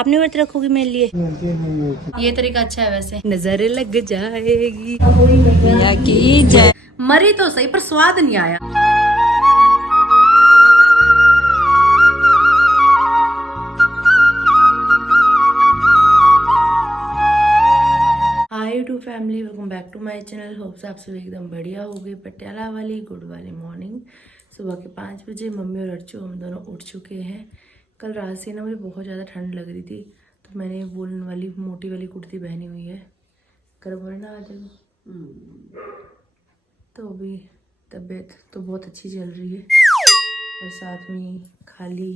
आपने व्रत रखोगी मेरे लिए? ये तरीका अच्छा है वैसे। नजर लग जाएगी मैया की जय। मरी तो सही पर स्वाद नहीं आया। Hi YouTube family, welcome back to my channel. Hopes आप सब एकदम बढ़िया हो गई। पटियाला वाली गुड वाली मॉर्निंग। सुबह के 5 बजे मम्मी और अर्चू हम दोनों उठ चुके हैं। कल रात से ना मुझे बहुत ज़्यादा ठंड लग रही थी, तो मैंने वूलन वाली मोटी वाली कुर्ती पहनी हुई है। गर्म हो रही ना आज तो अभी तबीयत तो बहुत अच्छी चल रही है, और साथ में खाली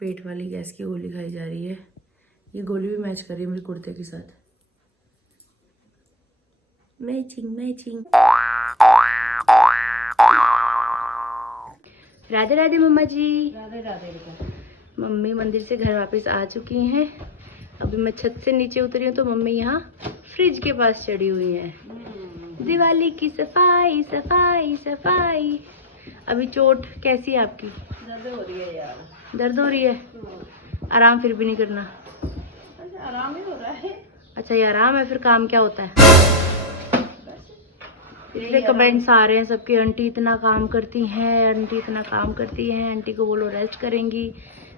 पेट वाली गैस की गोली खाई जा रही है। ये गोली भी मैच कर रही है मेरे कुर्ते के साथ। Matching matching. राधे राधे मम्मा जी। राधे राधे। मम्मी मंदिर से घर वापस आ चुकी हैं। अभी मैं छत से नीचे उतरी हूँ तो मम्मी यहाँ फ्रिज के पास चढ़ी हुई हैं। दिवाली की सफाई सफाई सफाई। अभी चोट कैसी है आपकी? दर्द हो रही है यार। दर्द हो रही है? आराम फिर भी नहीं करना? अच्छा, आराम ही हो रहा है। अच्छा ये आराम है, फिर काम क्या होता है? इसलिए कमेंट्स आ रहे हैं सबके, आंटी इतना काम करती हैं, आंटी इतना काम करती हैं, आंटी को बोलो रेस्ट करेंगी।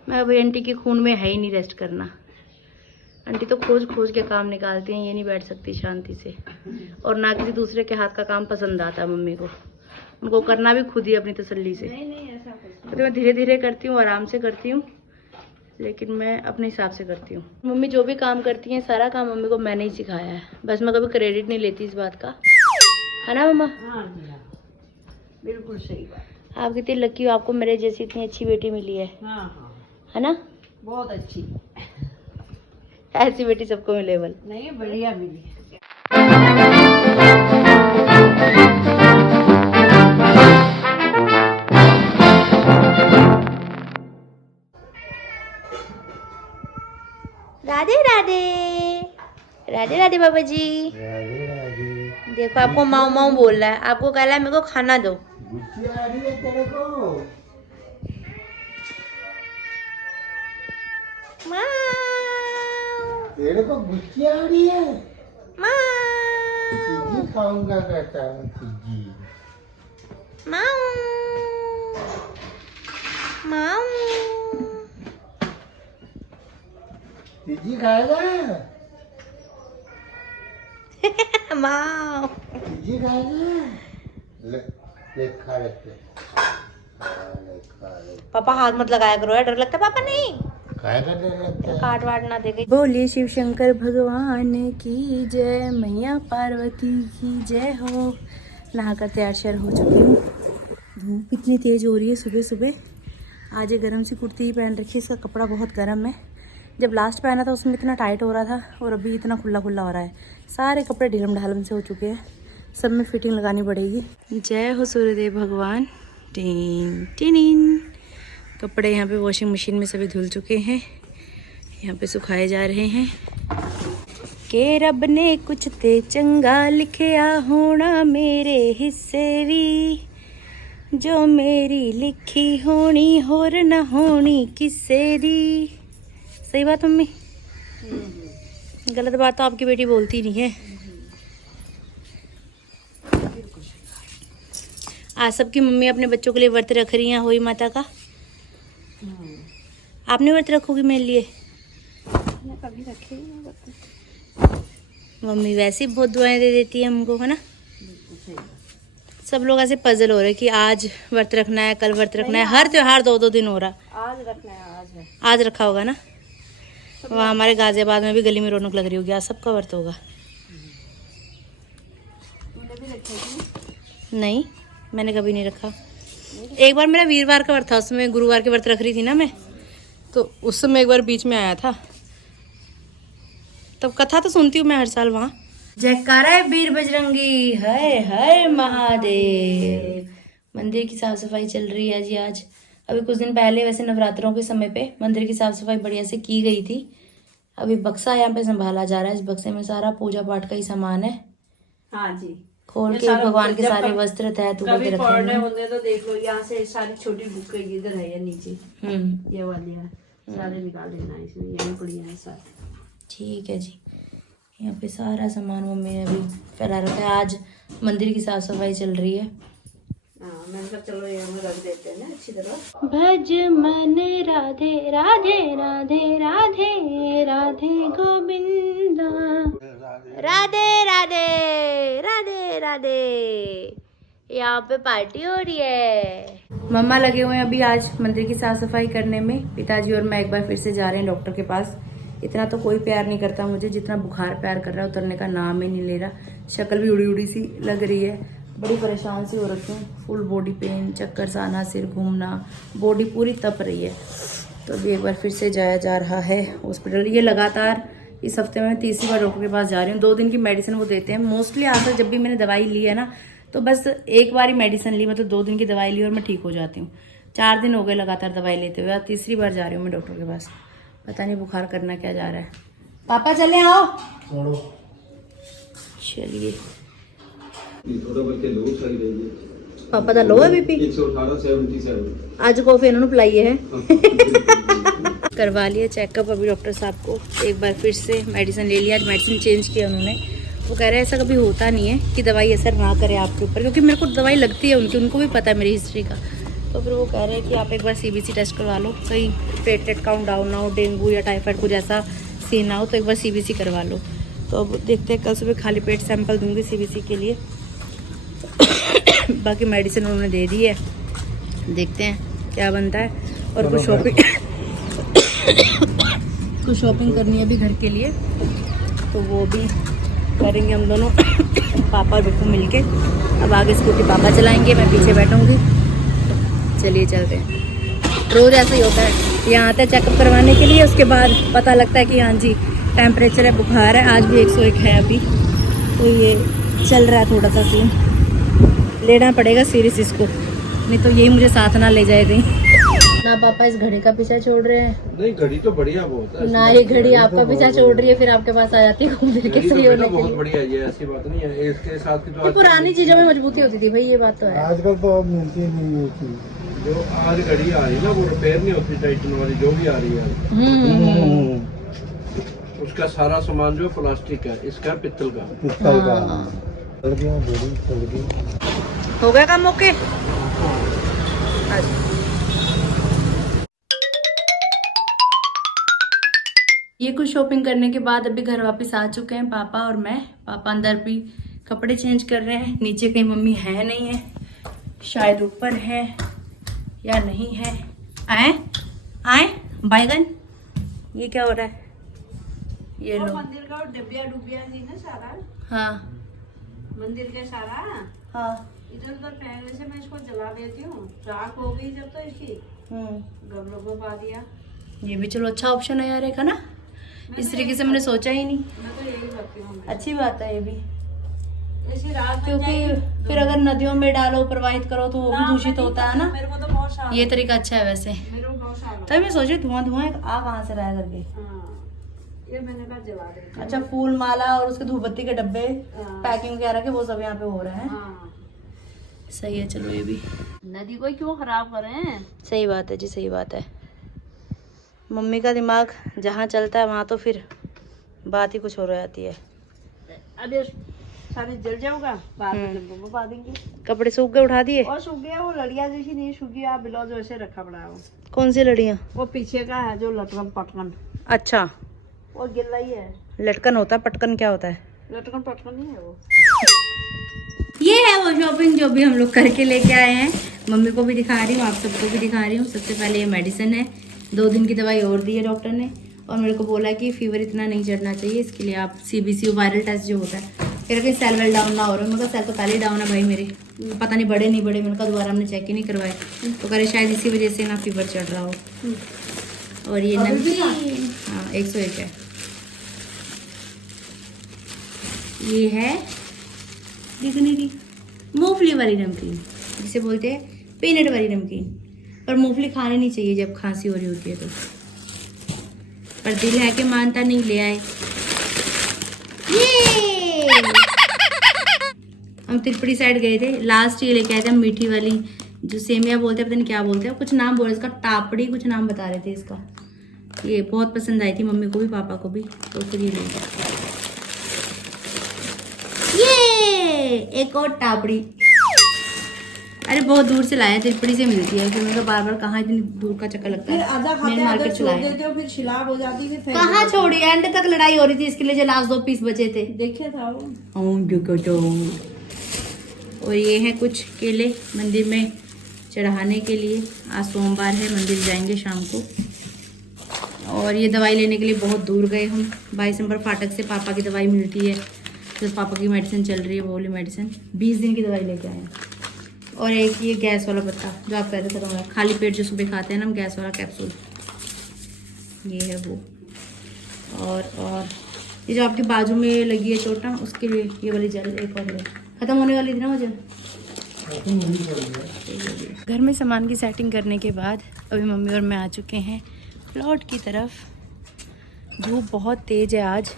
मैं अभी आंटी के खून में है ही नहीं रेस्ट करना। आंटी तो खोज खोज के काम निकालती हैं, ये नहीं बैठ सकती शांति से। और ना किसी दूसरे के हाथ का काम पसंद आता है मम्मी को। उनको करना भी खुद ही अपनी तसल्ली से। नहीं ऐसा कुछ तो मैं धीरे धीरे करती हूँ, आराम से करती हूँ, लेकिन मैं अपने हिसाब से करती हूँ। मम्मी जो भी काम करती हैं सारा काम मम्मी को मैंने ही सिखाया है, बस मैं कभी क्रेडिट नहीं लेती इस बात का, है ना मम्मा? हाँ जी हाँ, बिल्कुल सही बात। आप कितनी लकी हो, आपको मेरे जैसी इतनी अच्छी बेटी मिली है। हाँ हाँ, है ना? बहुत अच्छी। ऐसी बेटी सबको मिले बल। नहीं, बढ़िया मिली है। राधे राधे। राधे राधे बाबा जी। राधे राधे। देखो आपको माऊ माऊ बोल रहा है, आपको कह रहा है मेरे को खाना दो। गुस्से आ रही है तेरे को? माऊ तेरे को गुस्से आ रही है? माऊ चिज्जी खाऊंगा कहता हूँ, चिज्जी। माऊ माऊ। चिज्जी खाएगा? माऊ चिज्जी खाएगा? ले ले खा ले, ले खा ले। पापा हाथ मत लगाया करो यार, डर लगता है पापा। नहीं खाएगा डर लगता है। काट वाट ना देगी। बोलिए शिव शंकर भगवान की जय, मैया पार्वती की जय हो। नहाकर तैयार श्यार हो चुकी हूँ। धूप इतनी तेज हो रही है सुबह सुबह। आज ये गर्म सी कुर्ती पहन रखी है, इसका कपड़ा बहुत गर्म है। जब लास्ट पहना था उसमें इतना टाइट हो रहा था, और अभी इतना खुला खुला हो रहा है। सारे कपड़े ढीलम ढालम से हो चुके हैं, सब में फिटिंग लगानी पड़ेगी। जय हो सूर्यदेव भगवान। Tin tin. कपड़े यहाँ पे वॉशिंग मशीन में सभी धुल चुके हैं, यहाँ पे सुखाए जा रहे हैं। के रब ने कुछ ते चंगा लिखिया होना मेरे हिस्से भी, जो मेरी लिखी होनी होर न होनी किसे दी। सही बात मम्मी? गलत बात तो आपकी बेटी बोलती नहीं है। आज सबकी मम्मी अपने बच्चों के लिए व्रत रख रही हैं होई माता का। आपने व्रत रखोगी मेरे लिए? कभी रखे मम्मी वैसे ही बहुत दुआएं दे देती है हमको, है ना? सब लोग ऐसे पजल हो रहे हैं कि आज व्रत रखना है, कल व्रत रखना है। हर त्योहार 2-2 दिन हो रहा। आज रखना है, आज है। आज रखा होगा ना? वहाँ हमारे गाजियाबाद में भी गली में रौनक लग रही होगी, आज सबका व्रत होगा। नहीं, मैंने कभी नहीं रखा। एक बार मेरा वीरवार का व्रत था, उसमें गुरुवार के व्रत रख रही थी ना मैं, तो उस समय एक बार बीच में आया था। तब कथा तो सुनती हूँ मैं हर साल वहाँ। जयकारा है वीर बजरंगी, हर हर महादेव। मंदिर की साफ सफाई चल रही है जी आज। अभी कुछ दिन पहले वैसे नवरात्रों के समय पे मंदिर की साफ सफाई बढ़िया से की गई थी। अभी बक्सा यहाँ पे संभाला जा रहा है। इस बक्से में सारा पूजा पाठ का ही सामान है। हाँ जी, खोल के भगवान के सारे वस्त्र तय तुबे के रखे हुए हैं। होंगे तो देख लो, यहाँ से सारी छोटी बुक इधर है या नीचे, ये वाली है। सारे निकाल लेना इसमें, यही पड़ी है सारे। ठीक है जी। यहाँ पे सारा सामान मम्मी ने अभी फैला रखा है। आज मंदिर की साफ सफाई चल रही है। हाँ मैंने कहा चलो ये हम रख देते हैं ना अच्छी तरह। भज मन राधे राधे राधे राधे राधे गोविंदा, राधे राधे राधे राधे। यहाँ पे पार्टी हो रही है। मम्मा लगे हुए हैं अभी आज मंदिर की साफ सफाई करने में। पिताजी और मैं एक बार फिर से जा रहे हैं डॉक्टर के पास। इतना तो कोई प्यार नहीं करता मुझे जितना बुखार प्यार कर रहा है, उतरने का नाम ही नहीं ले रहा। शक्ल भी उड़ी उड़ी सी लग रही है, बड़ी परेशान सी हो रखी हूँ। फुल बॉडी पेन, चक्कर सा आना, सिर घूमना, बॉडी पूरी तप रही है। तो अभी एक बार फिर से जाया जा रहा है हॉस्पिटल। ये लगातार इस हफ्ते में 3री बार डॉक्टर के पास जा रही हूँ। 2 दिन की मेडिसिन वो देते हैं। मोस्टली आज तक जब भी मैंने दवाई ली है ना, तो बस एक बार ही मेडिसिन ली, मतलब 2 दिन की दवाई ली और मैं ठीक हो जाती हूँ। 4 दिन हो गए लगातार दवाई लेते हुए। आज 3री बार जा रही हूँ मैं डॉक्टर के पास। पता नहीं बुखार करना क्या जा रहा है। पापा चले आओ। चलिए। पापा का लो है बीपी 118/77। आज कॉफी इन्होंने पिलाई है। करवा लिया चेकअप अभी डॉक्टर साहब को एक बार फिर से। मेडिसिन ले लिया, आज मेडिसिन चेंज किया उन्होंने। वो कह रहे हैं ऐसा कभी होता नहीं है कि दवाई असर ना करे आपके ऊपर, क्योंकि मेरे को दवाई लगती है उनको भी पता है मेरी हिस्ट्री का। तो फिर वो कह रहे हैं कि आप एक बार सीबीसी टेस्ट करवा लो, कहीं प्लेटलेट काउंट डाउन ना हो, डेंगू या टाइफाइड कुछ ऐसा सीन ना हो, तो एक बार सीबीसी करवा लो। तो अब देखते हैं, कल सुबह खाली पेट सैंपल दूंगी सीबीसी के लिए। बाकी मेडिसिन उन्होंने दे दी है, देखते हैं क्या बनता है। और कुछ शॉपिंग करनी है अभी घर के लिए, तो वो भी करेंगे हम दोनों पापा और बिट्टू मिलके। अब आगे स्कूटी पापा चलाएंगे, मैं पीछे बैठूंगी। चलिए चलते हैं। रोज ऐसा ही होता है, यहाँ आते हैं चेकअप करवाने के लिए, उसके बाद पता लगता है कि हाँ जी टेम्परेचर है, बुखार है। आज भी 101 है अभी, तो ये चल रहा है थोड़ा सा सीन। लेना पड़ेगा सीरियस इसको, नहीं तो यही मुझे साथ ना ले जाए कहीं। ना पापा इस घड़ी का पीछा छोड़ रहे हैं। नहीं घड़ी तो बढ़िया बहुत है ना, ये घड़ी आपका पीछा छोड़ रही है, फिर आपके पास आ जाती है घूम फिर के सही होने के बहुत लिए। बढ़िया है, ये ऐसी बात नहीं है। इसके साथ की ये पुरानी चीजों में मजबूती होती थी भाई, ये बात तो है। आजकल तो अब मिलती नहीं है चीज। जो आज घड़ी आ रही है ना, वो रिपेयर नहीं होती टाइटन वाली, जो भी आ रही है उसका सारा सामान जो है प्लास्टिक है, इसका है पित्तल का। पिस्तल का चल गया, बड़ी चल गई। हो गया काम ओके। ये कुछ शॉपिंग करने के बाद अभी घर वापस आ चुके हैं पापा और मैं। पापा अंदर भी कपड़े चेंज कर रहे हैं। नीचे कहीं मम्मी है नहीं है, शायद ऊपर है या नहीं है। आए आए बैगन, ये क्या हो रहा है? ये लो। मंदिर का डब्बिया डुबिया थी ना सारा, हाँ मंदिर के सारा हाँ। इधर उधर फेंकने से मैं इसको जला देती हूँ। राख हो गई जब तो इसकी गमलों को पा दिया। ये भी चलो अच्छा ऑप्शन है यार, एक है ना, इस तरीके से मैंने सोचा ही नहीं। मैं तो यही करती हूँ। अच्छी बात है ये भी, ऐसी रात बन क्योंकि जाएगी। फिर अगर नदियों में डालो, प्रवाहित करो तो वो भी दूषित होता है ना। मेरे को तो बहुत साल, ये तरीका अच्छा है वैसे। मेरे को बहुत साल हो तभी मैं सोची धुआं धुआं आ कहाँ से रहा है करके। हाँ, ये मैंने कहा जला देती हूँ। अच्छा, फूल माला और उसके धूपबत्ती के डब्बे हाँ। पैकिंग वगैरह के वो सब यहाँ पे हो रहे हैं। हाँ। सही है, चलो ये भी नदी को क्यों खराब करें। सही बात है जी, सही बात है। मम्मी का दिमाग जहाँ चलता है वहाँ तो फिर बात ही कुछ हो जाती है। अरे सारे जल जाऊंगा, बाद में जब वो पा देंगे। कपड़े सूख गए, उठा दिए? और सूख गया, वो लड़िया जैसी नहीं सूखी, आप ब्लाउज वैसे रखा पड़ा है। कौन सी लड़ियाँ? वो पीछे का है जो लटकन पटकन, अच्छा, वो गिल्ला ही है। लटकन होता है, पटकन क्या होता है? लटकन पटकन ही है वो। ये है वो शॉपिंग जो भी हम लोग करके लेके आए हैं। मम्मी को भी दिखा रही हूँ, आप सबको भी दिखा रही हूँ। सबसे पहले ये मेडिसिन है, 2 दिन की दवाई और दी है डॉक्टर ने, और मेरे को बोला कि फीवर इतना नहीं चढ़ना चाहिए, इसके लिए आप सीबीसी वायरल टेस्ट जो होता है, फिर कहीं सेल वेल डाउन ना हो रहा है। मैं सेल तो पहले ही डाउन है भाई मेरे, पता नहीं बढ़े नहीं बढ़े। मैंने कहा दोबारा हमने चेक ही नहीं करवाए, तो कह रहे शायद इसी वजह से ना फीवर चढ़ रहा हो। और ये नमकीन, हाँ 101 है। ये है दिखने की मूंगफली वाली नमकीन, जिसे बोलते हैं पीनट वाली नमकीन। पर मूंगफली खानी नहीं चाहिए जब खांसी हो रही होती है तो, पर दिल है कि मानता नहीं, ले आए। ये हम त्रिपुरी साइड गए थे लास्ट, ये लेके आए थे हम मीठी वाली जो सेमिया बोलते हैं, पता नहीं क्या बोलते हैं, कुछ नाम बोल इसका, टापड़ी कुछ नाम बता रहे थे इसका। ये बहुत पसंद आई थी मम्मी को भी पापा को भी, तो फिर ये ले लिया। ये एक और टापड़ी, अरे बहुत दूर से लाया, तिरपड़ी से मिलती है, फिर मेरे को बार बार कहाँ इतनी दूर का चक्कर लगता फिर है। आधा मेन खाते मार्केट आधा छोड़ चलाया, देते हो, फिर शिलाब हो जाती, फिर फेंक कहाँ देते छोड़ी, एंड तक लड़ाई हो रही थी इसके लिए जो लास्ट 2 पीस बचे थे। हो। देखे था वो। और ये है कुछ केले मंदिर में चढ़ाने के लिए, आज सोमवार है, मंदिर जाएंगे शाम को। और ये दवाई लेने के लिए बहुत दूर गए हम, 22 नंबर फाटक से पापा की दवाई मिलती है, तो पापा की मेडिसिन चल रही है, वो वाली मेडिसिन 20 दिन की दवाई लेके आए हैं। और एक ये गैस वाला पत्ता जो आप कहते थे खाली पेट जो सुबह खाते हैं ना हम, गैस वाला कैप्सूल, ये है वो। और ये जो आपके बाजू में लगी है चोटा, उसके लिए ये वाली जल एक और है, खत्म होने वाली थी ना वो जल। घर में सामान की सेटिंग करने के बाद अभी मम्मी और मैं आ चुके हैं प्लॉट की तरफ। धूप बहुत तेज़ है आज,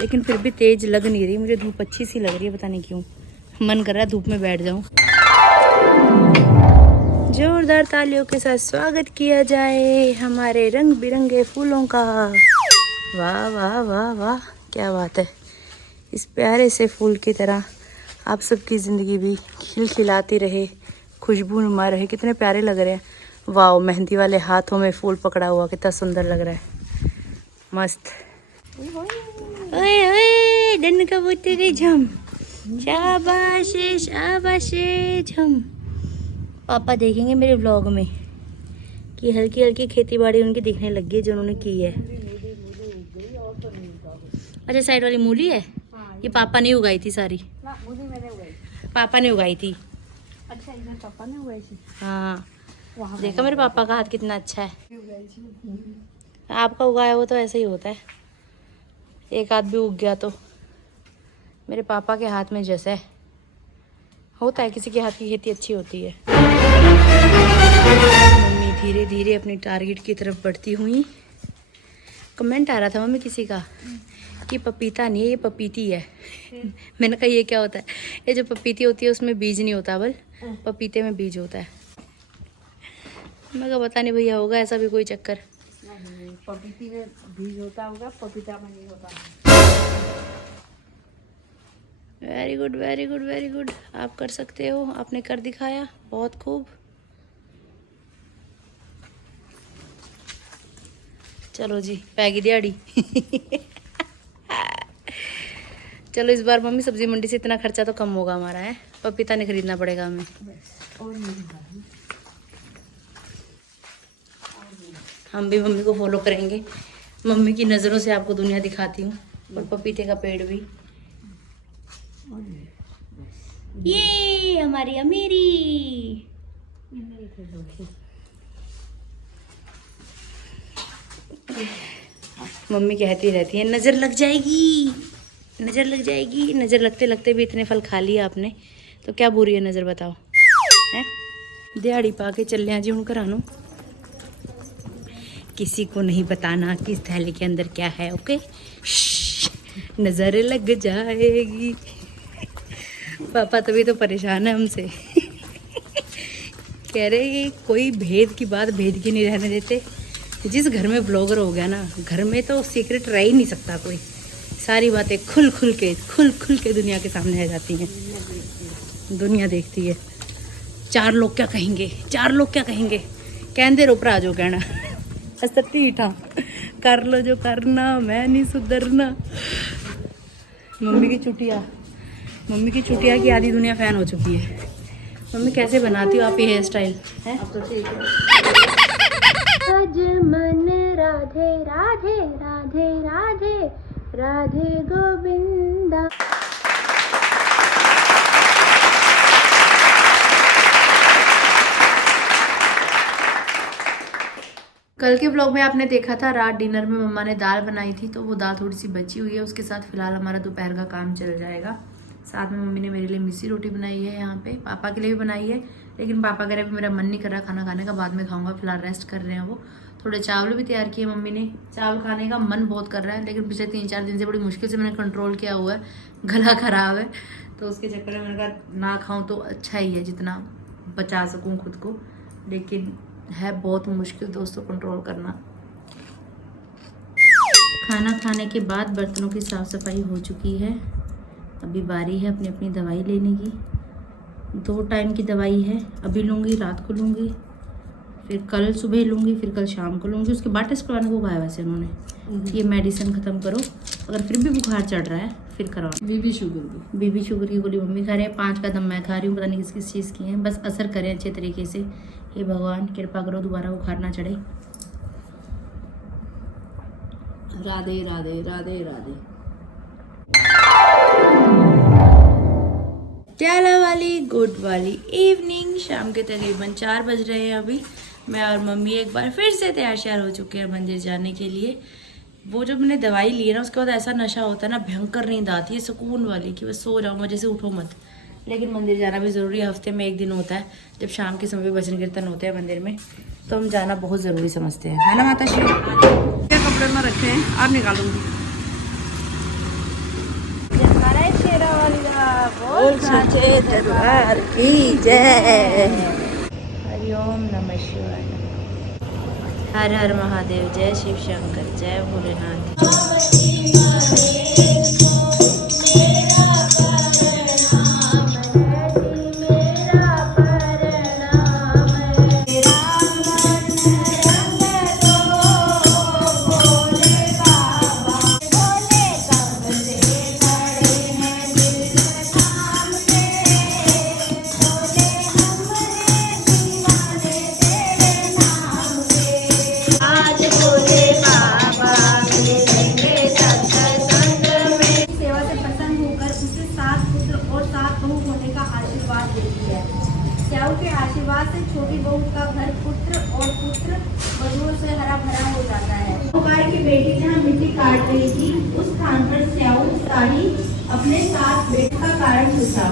लेकिन फिर भी तेज़ लग नहीं रही मुझे, धूप अच्छी सी लग रही है, पता नहीं क्यों मन कर रहा है धूप में बैठ जाऊं। जोरदार तालियों के साथ स्वागत किया जाए हमारे रंग बिरंगे फूलों का। वाह वाह वाह वाह, क्या बात है। इस प्यारे से फूल की तरह आप सबकी ज़िंदगी भी खिलखिलाती रहे, खुशबू नुमा रहे। कितने प्यारे लग रहे हैं। वाह, मेहंदी वाले हाथों में फूल पकड़ा हुआ, कितना सुंदर लग रहा है, मस्त। ओए ओए डन कबूतर झम, शाबाश शाबाश झम। पापा देखेंगे मेरे व्लॉग में कि हल्की हल्की खेती बाड़ी उनकी दिखने लगी है जो उन्होंने की है। अच्छा, साइड वाली मूली है, ये पापा ने उगाई थी सारी, पापा ने उगाई थी। अच्छा, इधर पापा ने उगाई थी। हाँ, देखा मेरे पापा का हाथ कितना अच्छा है। आपका उगाया वो तो ऐसे ही होता है, एक आध भी उग गया तो। मेरे पापा के हाथ में जैसा है होता है, किसी के हाथ की खेती अच्छी होती है। मम्मी धीरे धीरे अपनी टारगेट की तरफ बढ़ती हुई। कमेंट आ रहा था मम्मी किसी का कि पपीता नहीं है ये पपीती है। मैंने कहा ये क्या होता है? ये जो पपीती होती है उसमें बीज नहीं होता, बल पपीते में बीज होता है। मैं कहा पता नहीं भैया, होगा ऐसा भी कोई चक्कर। पपीती में बीज होता होगा, पपीता में नहीं होता। Very good very good very good, आप कर सकते हो, आपने कर दिखाया, बहुत खूब। चलो जी, पैगी दिहाड़ी। चलो इस बार मम्मी सब्जी मंडी से इतना खर्चा तो कम होगा हमारा, है पपीता नहीं खरीदना पड़ेगा हमें। हम भी मम्मी को फॉलो करेंगे, मम्मी की नज़रों से आपको दुनिया दिखाती हूँ। और पपीते का पेड़ भी, ये हमारी अमीरी। मम्मी कहती रहती है नज़र लग जाएगी, नज़र लग जाएगी। नज़र लगते लगते भी इतने फल खा लिए आपने, तो क्या बुरी है नज़र, बताओ। हैं दिहाड़ी पा के चल जी हूँ घरानू, किसी को नहीं बताना कि इस थैले के अंदर क्या है, ओके? नज़र लग जाएगी। पापा तभी तो परेशान है हमसे। कह रहे कोई भेद की बात भेद की नहीं रहने देते। जिस घर में ब्लॉगर हो गया ना, घर में तो सीक्रेट रह ही नहीं सकता कोई। सारी बातें खुल खुल के दुनिया के सामने आ जाती हैं, दुनिया देखती है। 4 लोग क्या कहेंगे, 4 लोग क्या कहेंगे, कहते ऊपर आ जाओ कहना। सत्ती था, कर लो जो करना, मैं नहीं सुधरना। मम्मी की चुटिया की आधी दुनिया फैन हो चुकी है। मम्मी कैसे बनाती हो आप ये हेयर स्टाइल? अब तो ठीक है। मन राधे राधे राधे राधे राधे गोविंदा। कल के ब्लॉग में आपने देखा था रात डिनर में मम्मा ने दाल बनाई थी, तो वो दाल थोड़ी सी बची हुई है, उसके साथ फिलहाल हमारा दोपहर का काम चल जाएगा। साथ में मम्मी ने मेरे लिए मिस्सी रोटी बनाई है, यहाँ पे पापा के लिए भी बनाई है, लेकिन पापा कह रहे मेरा मन नहीं कर रहा खाना खाने का, बाद में खाऊंगा, फिलहाल रेस्ट कर रहे हैं वो। थोड़े चावल भी तैयार किए मम्मी ने, चावल खाने का मन बहुत कर रहा है, लेकिन पिछले 3-4 दिन से बड़ी मुश्किल से मैंने कंट्रोल किया हुआ है, गला खराब है, तो उसके चक्कर में मैंने कहा ना खाऊँ तो अच्छा ही है, जितना बचा सकूँ खुद को। लेकिन है बहुत मुश्किल दोस्तों कंट्रोल करना। खाना खाने के बाद बर्तनों की साफ़ सफाई हो चुकी है। अभी बारी है अपनी अपनी दवाई लेने की। 2 टाइम की दवाई है, अभी लूँगी, रात को लूँगी, फिर कल सुबह लूँगी, फिर कल शाम को लूँगी। उसके बाद टेस्ट करवाने को कहा है वैसे उन्होंने, ये मेडिसिन ख़त्म करो, अगर फिर भी बुखार चढ़ रहा है फिर करवाओ। बीबी शुगर की गोली मम्मी खा रहे हैं, 5 कदम मैं खा रही हूँ, पता नहीं किस किस चीज़ की है। बस असर करें अच्छे तरीके से। हे भगवान कृपा करो दोबारा बुखार ना चढ़े। राधे राधे राधे राधे। प्याला वाली गुड वाली इवनिंग, शाम के तकरीबन 4 बज रहे हैं अभी। मैं और मम्मी एक बार फिर से तैयार श्यार हो चुके हैं मंदिर जाने के लिए। वो जब मैंने दवाई ली है ना, उसके बाद ऐसा नशा होता है ना, भयंकर नींद आती है, सुकून वाली, कि बस सो जाओ, मजे से उठो मत। लेकिन मंदिर जाना भी ज़रूरी है, हफ्ते में 1 दिन होता है जब शाम के समय भजन कीर्तन होते हैं मंदिर में, तो हम जाना बहुत ज़रूरी समझते हैं, है ना माता श्री? कपड़े में रखे हैं, आप निकालूंगी। दरबार की जय। हरिओम नमः शिवाय। हर हर महादेव, जय शिव शंकर, जय भोलेनाथ। के आशीर्वाद से छोटी बहू का घर पुत्र और पुत्र वधुओं से हरा भरा हो जाता है। गाय की बेटी जहाँ मिट्टी काट रही थी, उस स्थान पर स्याऊ साड़ी अपने साथ बेटे का कारण पूछा।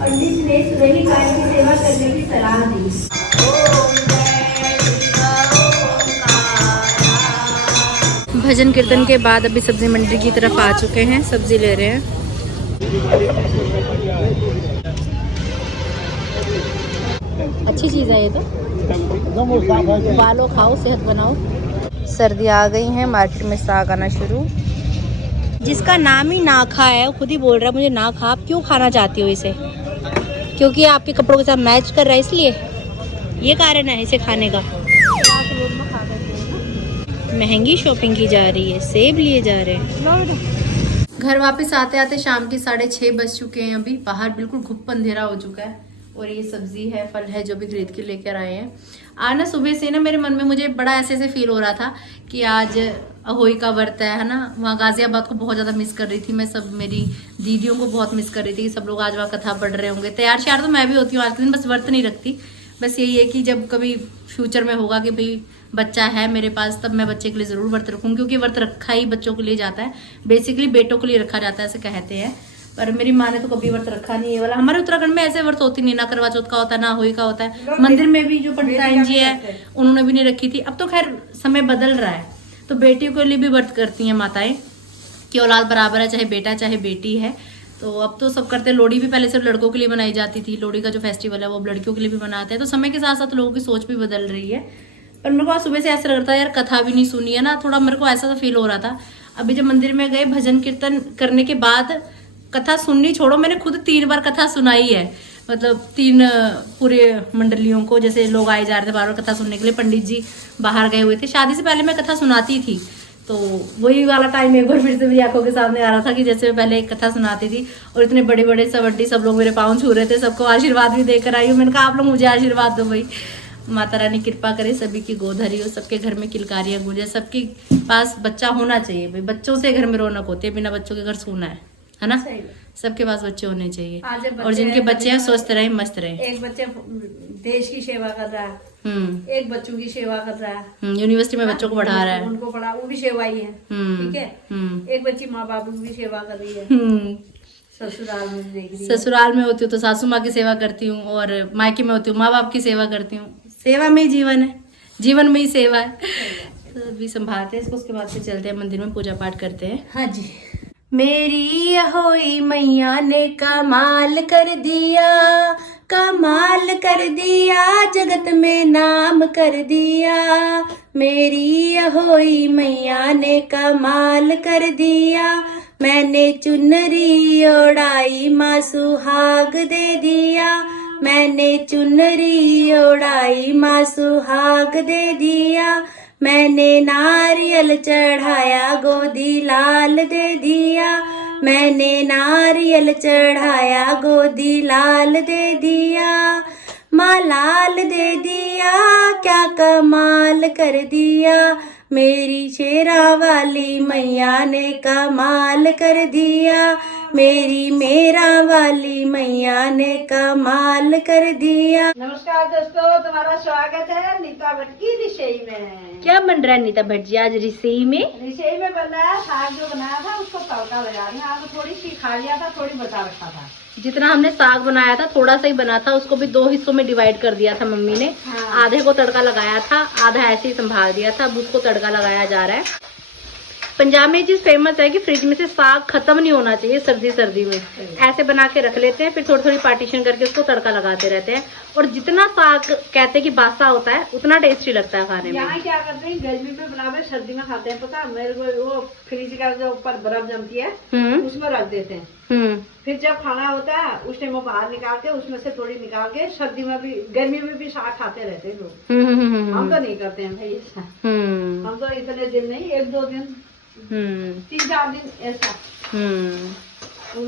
पंडित ने सुरही गाय की सेवा करने की सलाह दी। भजन कीर्तन के बाद अभी सब्जी मंडी की तरफ आ चुके हैं, सब्जी ले रहे हैं। अच्छी चीज़ है ये तो, उबालो खाओ, सेहत बनाओ। सर्दी आ गई है, मार्केट में साग आना शुरू। जिसका नाम ही ना खा है, खुद ही बोल रहा है मुझे ना खा। आप क्यों खाना चाहती हो इसे? क्योंकि आपके कपड़ों के साथ मैच कर रहा है, इसलिए ये कारण है इसे खाने का। महंगी शॉपिंग की जा रही है, सेब लिए जा रहे हैं। घर वापस आते आते शाम के 6:30 बज चुके हैं। अभी बाहर बिल्कुल घुप अंधेरा हो चुका है। और ये सब्जी है, फल है, जो भी खरीद के लेकर आए हैं। आज ना सुबह से ना मेरे मन में मुझे बड़ा ऐसे फील हो रहा था कि आज अहोई का व्रत है ना। वहाँ गाजियाबाद को बहुत ज़्यादा मिस कर रही थी मैं, सब मेरी दीदियों को बहुत मिस कर रही थी कि सब लोग आज वहाँ कथा पढ़ रहे होंगे। तैयार श्यार तो मैं भी होती हूँ आज के दिन, बस व्रत नहीं रखती। बस यही है कि जब कभी फ्यूचर में होगा कि भाई बच्चा है मेरे पास, तब मैं बच्चे के लिए ज़रूर व्रत रखूँगी, क्योंकि व्रत रखा ही बच्चों के लिए जाता है। बेसिकली बेटों के लिए रखा जाता है ऐसे कहते हैं, पर मेरी माँ ने तो कभी व्रत रखा नहीं है वाला। हमारे उत्तराखंड में ऐसे व्रत होती नहीं, ना करवा चौथ का होता है ना होली का होता है। मंदिर में भी जो पंडिताइन जी है उन्होंने भी नहीं रखी थी। अब तो खैर समय बदल रहा है, तो बेटियों के लिए भी व्रत करती हैं माताएं कि औलाद बराबर है, चाहे बेटा चाहे बेटी है। तो अब तो सब करते हैं। लोहड़ी भी पहले सिर्फ लड़कों के लिए बनाई जाती थी, लोहड़ी का जो फेस्टिवल है वो अब लड़कियों के लिए भी मनाते हैं। तो समय के साथ साथ लोगों की सोच भी बदल रही है। पर मेरे को आज सुबह से ऐसा लग रहा था यार कथा भी नहीं सुनी है ना, थोड़ा मेरे को ऐसा फील हो रहा था। अभी जब मंदिर में गए भजन कीर्तन करने के बाद कथा सुननी छोड़ो, मैंने खुद 3 बार कथा सुनाई है। मतलब 3 पूरे मंडलियों को, जैसे लोग आए जा रहे थे बार बार कथा सुनने के लिए, पंडित जी बाहर गए हुए थे। शादी से पहले मैं कथा सुनाती थी, तो वही वाला टाइम एक बार फिर से मेरी आंखों के सामने आ रहा था कि जैसे मैं पहले एक कथा सुनाती थी और इतने बड़े बड़े सवड्डी सब लोग मेरे पाँव छू रहे थे, सबको आशीर्वाद भी देकर आई हूँ। मैंने कहा आप लोग मुझे आशीर्वाद दो भाई, माता रानी कृपा करे, सभी की गोद हरी हो, सबके घर में किलकारियाँ गूंजे, सबके पास बच्चा होना चाहिए भाई। बच्चों से घर में रौनक होती है, बिना बच्चों के घर सूना है ना। सबके पास बच्चे होने चाहिए, और जिनके बच्चे हैं स्वस्थ रहे, मस्त रहे। एक बच्चे देश की सेवा कर रहा है, एक बच्चों की सेवा कर रहा है, यूनिवर्सिटी में बच्चों को पढ़ा रहा है, उनको पढ़ा, वो भी सेवा ही है, ठीक है। एक बच्ची माँ बाप की भी सेवा कर रही है। ससुराल में देख रही है, ससुराल में होती हूँ तो सासू माँ की सेवा करती हूँ, और मायके में होती हूँ माँ बाप की सेवा करती हूँ। सेवा में ही जीवन है, जीवन में ही सेवा है। तो अभी संभालते हैं इसको, उसके बाद फिर चलते हैं मंदिर में, पूजा पाठ करते हैं। हाँ जी। मेरी अहोई मैया ने कमाल कर दिया, कमाल कर दिया, जगत में नाम कर दिया। मेरी अहोई मैया ने कमाल कर दिया। मैंने चुनरी ओढ़ाई माँ सुहाग दे दिया। मैंने चुनरी ओढ़ाई माँ सुहाग दे दिया। मैंने नारियल चढ़ाया गोदी लाल दे दिया। मैंने नारियल चढ़ाया गोदी लाल दे दिया। माँ लाल दे दिया क्या कमाल कर दिया। मेरी शेरा वाली मैया ने कमाल कर दिया। मेरी मेरा वाली मैया ने कमाल कर दिया। नमस्कार दोस्तों, तुम्हारा स्वागत है नीता भट्ट की रसोई में। क्या बन रहा है नीता भट्ट जी आज रसोई में? रसोई में बन रहा है साग जो बनाया था उसको तड़का लगा रही हूँ। आज थोड़ी सी खा लिया था, थोड़ी बचा रखा था। जितना हमने साग बनाया था थोड़ा सा ही बना था, उसको भी 2 हिस्सों में डिवाइड कर दिया था मम्मी ने। हाँ। आधे को तड़का लगाया था, आधा ऐसे ही संभाल दिया था। अब उसको तड़का लगाया जा रहा है। पंजाब में ये चीज फेमस है कि फ्रिज में से साग खत्म नहीं होना चाहिए सर्दी में। ऐसे बना के रख लेते हैं, फिर थोड़ी थोड़ी पार्टीशन करके उसको तड़का लगाते रहते हैं। और जितना साग कहते हैं कि बासा होता है उतना टेस्टी लगता है खाने में। यहाँ क्या करते हैं, गर्मी में बनावे सर्दी में खाते हैं। पता है मेरे को, वो फ्रिज का जो ऊपर बर्फ जमती है उसमें रख देते हैं। फिर जब खाना होता है उस टाइम वो बाहर निकाल के उसमें से थोड़ी निकाल के सर्दी में भी गर्मी में भी साग खाते रहते हैं लोग। हम तो नहीं करते हैं भाई ऐसा। हम तो इतने दिन नहीं, 1-2 दिन 3-4 दिन ऐसा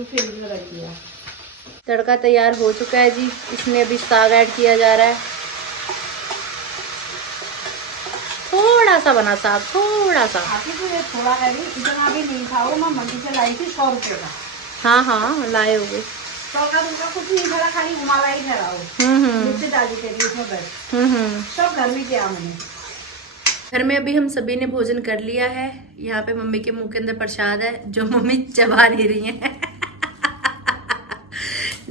फ्रिज में रख दिया। तड़का तैयार हो चुका है जी। इसमें अभी साग ऐड किया जा रहा है। थोड़ा सा बना साग, थोड़ा सा। आती तो ये थोड़ा है भी, इतना भी नहीं था। वो मैं मंडी से लाई थी 100 रुपए का। हाँ हाँ लाए होगे। 100 का तुमका कुछ नहीं भरा, खाली उमाला ही भरा हो। मिर्ची डाली थी उसमें बस। सब घर में किया मैंने। घर में अभी हम सभी ने भोजन कर लिया है। यहाँ पे मम्मी के मुंह के अंदर प्रसाद है जो मम्मी चबा नहीं रही हैं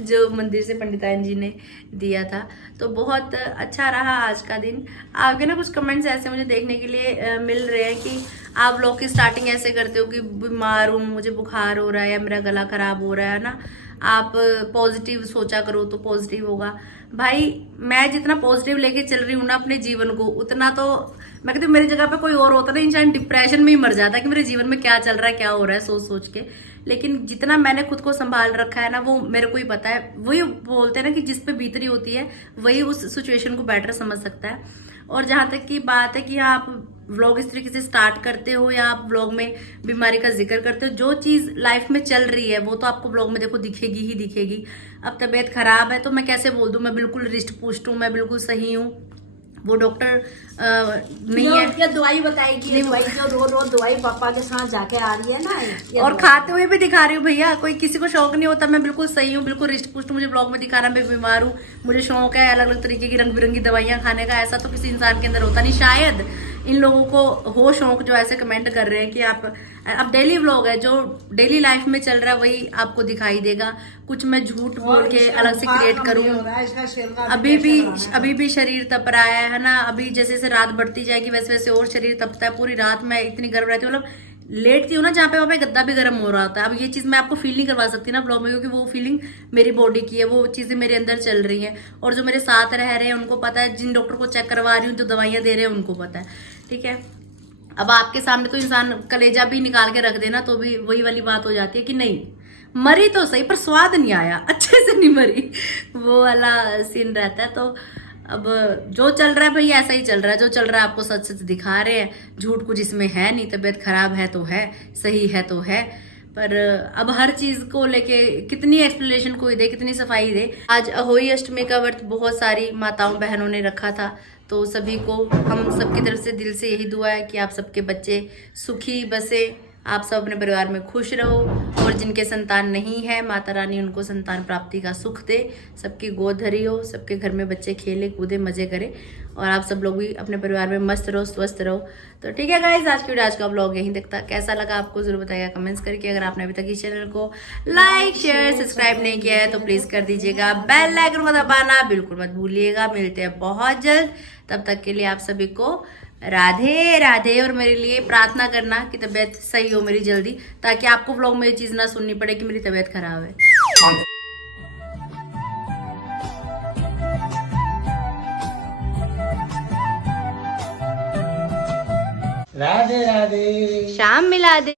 जो मंदिर से पंडिताइन जी ने दिया था। तो बहुत अच्छा रहा आज का दिन। आगे ना कुछ कमेंट्स ऐसे मुझे देखने के लिए मिल रहे हैं कि आप लोग की स्टार्टिंग ऐसे करते हो कि बीमार हूँ, मुझे बुखार हो रहा है या मेरा गला खराब हो रहा है ना, आप पॉजिटिव सोचा करो तो पॉजिटिव होगा। भाई मैं जितना पॉजिटिव लेके चल रही हूँ ना अपने जीवन को, उतना तो मैं कहती हूँ मेरी जगह पे कोई और होता ना इंसान डिप्रेशन में ही मर जाता है कि मेरे जीवन में क्या चल रहा है, क्या हो रहा है सोच सोच के। लेकिन जितना मैंने खुद को संभाल रखा है ना वो मेरे को ही पता है। वही बोलते हैं ना कि जिस पे बीतरी होती है वही उस सिचुएशन को बेटर समझ सकता है। और जहाँ तक की बात है कि आप व्लॉग इस तरीके से स्टार्ट करते हो या आप व्लॉग में बीमारी का जिक्र करते हो, जो चीज़ लाइफ में चल रही है वो तो आपको व्लॉग में देखो दिखेगी ही दिखेगी। अब तबीयत खराब है तो मैं कैसे बोल दूं मैं बिल्कुल रिस्ट पुष्ट हूँ, मैं बिल्कुल सही हूँ। वो डॉक्टर नहीं है, ये दवाई बताएगी, ये दवाई जो रोज दवाई पापा के साथ जाके आ रही है ना ये और खाते हुए भी दिखा रही हूँ भैया। कोई किसी को शौक नहीं होता, मैं बिल्कुल सही हूँ, बिल्कुल रिस्ट पुष्ट। मुझे ब्लॉग में दिखा रहा मैं बीमार हूँ, मुझे शौक है अलग अलग तरीके की रंग बिरंगी दवाइयाँ खाने का। ऐसा तो किसी इंसान के अंदर होता नहीं। शायद इन लोगों को हो शौक जो ऐसे कमेंट कर रहे हैं कि आप अब डेली व्लॉग है, जो डेली लाइफ में चल रहा है वही आपको दिखाई देगा। कुछ मैं झूठ बोल के अलग से क्रिएट करूँ। अभी भी शरीर तप रहा है ना। अभी जैसे जैसे रात बढ़ती जाएगी वैसे वैसे और शरीर तपता है। पूरी रात मैं इतनी गर्म रहती हूँ, मतलब लेटती हूँ ना जहाँ पे वहाँ पे गद्दा भी गर्म हो रहा होता है। अब ये चीज़ मैं आपको फील नहीं करवा सकती ना ब्लॉग में, क्योंकि वो फीलिंग मेरी बॉडी की है, वो चीज़ें मेरे अंदर चल रही हैं। और जो मेरे साथ रह रहे हैं उनको पता है, जिन डॉक्टर को चेक करवा रही हूँ, जो दवाइयाँ दे रहे हैं उनको पता है। ठीक है, अब आपके सामने तो इंसान कलेजा भी निकाल के रख देना तो भी वही वाली बात हो जाती है कि नहीं मरी तो सही पर स्वाद नहीं आया, अच्छे से नहीं मरी, वो वाला सीन रहता है। तो अब जो चल रहा है भाई ऐसा ही चल रहा है। जो चल रहा है आपको सच सच दिखा रहे हैं, झूठ कुछ इसमें है नहीं। तबीयत खराब है तो है, सही है तो है, पर अब हर चीज को लेके कितनी एक्सप्लेनेशन कोई दे, कितनी सफाई दे। आज अहोई अष्टमी का व्रत बहुत सारी माताओं बहनों ने रखा था, तो सभी को हम सबकी तरफ से दिल से यही दुआ है कि आप सबके बच्चे सुखी बसे, आप सब अपने परिवार में खुश रहो। और जिनके संतान नहीं है माता रानी उनको संतान प्राप्ति का सुख दे, सबकी गोद धरी हो, सबके घर में बच्चे खेले कूदे मजे करें, और आप सब लोग भी अपने परिवार में मस्त रहो, स्वस्थ रहो। तो ठीक है गाइज, आज की वीडियो, आज का ब्लॉग यहीं तक था। कैसा लगा आपको जरूर बताइएगा कमेंट्स करके। अगर आपने अभी तक इस चैनल को लाइक शेयर सब्सक्राइब नहीं किया है तो प्लीज कर दीजिएगा। बेल आइकन को दबाना बिल्कुल मत भूलिएगा। मिलते हैं बहुत जल्द, तब तक के लिए आप सभी को राधे राधे। और मेरे लिए प्रार्थना करना कि तबीयत सही हो मेरी जल्दी, ताकि आपको व्लॉग में ये चीज ना सुननी पड़े कि मेरी तबीयत खराब है। दे, शाम मिला दे।